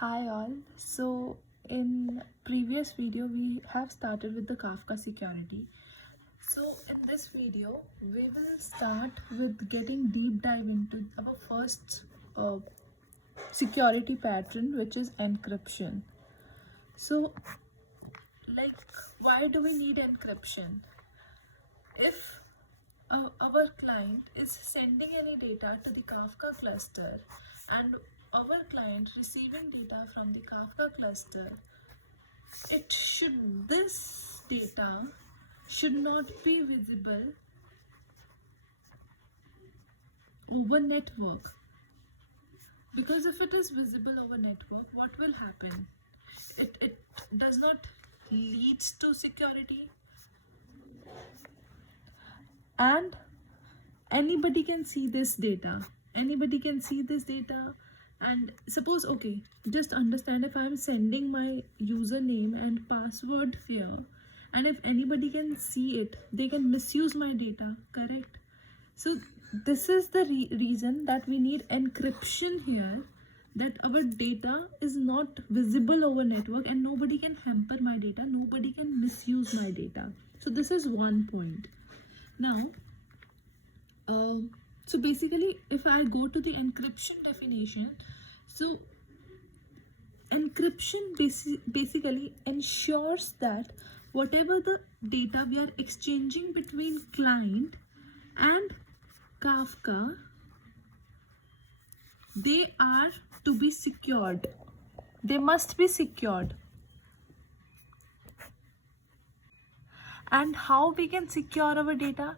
Hi all. So in previous video we have started with the Kafka security. So in this video we will start with getting deep dive into our first security pattern, which is encryption. So why do we need encryption? If our client is sending any data to the Kafka cluster and our client receiving data from the Kafka cluster, this data should not be visible over network, because if it is visible over network, what will happen? It does not leads to security, and anybody can see this data. And suppose, okay, just understand, if I'm sending my username and password here, and if anybody can see it, they can misuse my data, correct? So this is the reason that we need encryption here, that our data is not visible over network and nobody can hamper my data, nobody can misuse my data. So this is one point. Now so basically, if I go to the encryption definition, so encryption basically ensures that whatever the data we are exchanging between client and Kafka, they are to be secured. They must be secured. And how we can secure our data?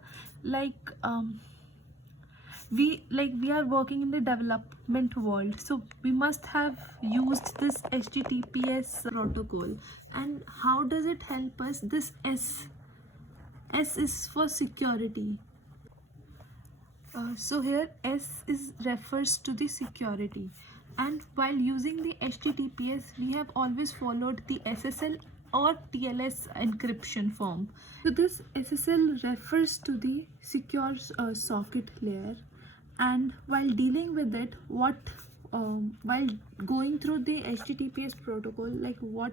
We are working in the development world, so we must have used this HTTPS protocol. And how does it help us? This S is for security. So here S refers to the security, and while using the HTTPS we have always followed the SSL or TLS encryption form. So this SSL refers to the secure socket layer, and while dealing with it, while going through the HTTPS protocol, what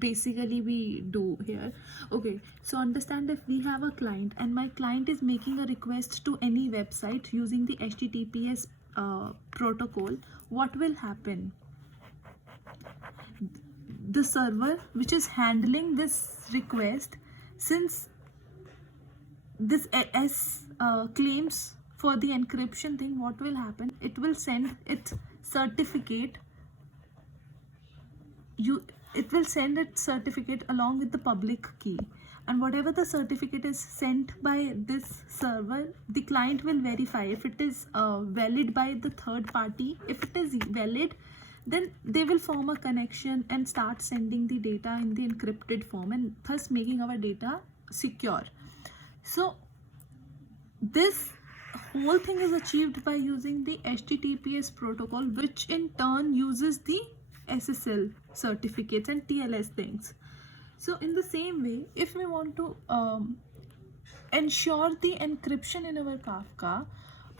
basically we do here. Okay, so understand, if we have a client and my client is making a request to any website using the HTTPS protocol, what will happen? The server which is handling this request, since this claims for the encryption thing, what will happen? It will send its certificate. It will send its certificate along with the public key, and whatever the certificate is sent by this server, the client will verify if it is valid by the third party. If it is valid, then they will form a connection and start sending the data in the encrypted form, and thus making our data secure. So this whole thing is achieved by using the HTTPS protocol, which in turn uses the SSL certificates and TLS things. So in the same way, if we want to ensure the encryption in our Kafka,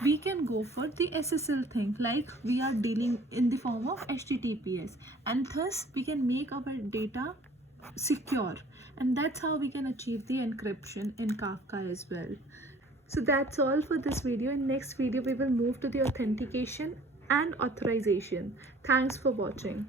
we can go for the SSL thing, like we are dealing in the form of HTTPS, and thus we can make our data secure, and that's how we can achieve the encryption in Kafka as well. So that's all for this video. In next video we will move to the authentication and authorization. Thanks for watching.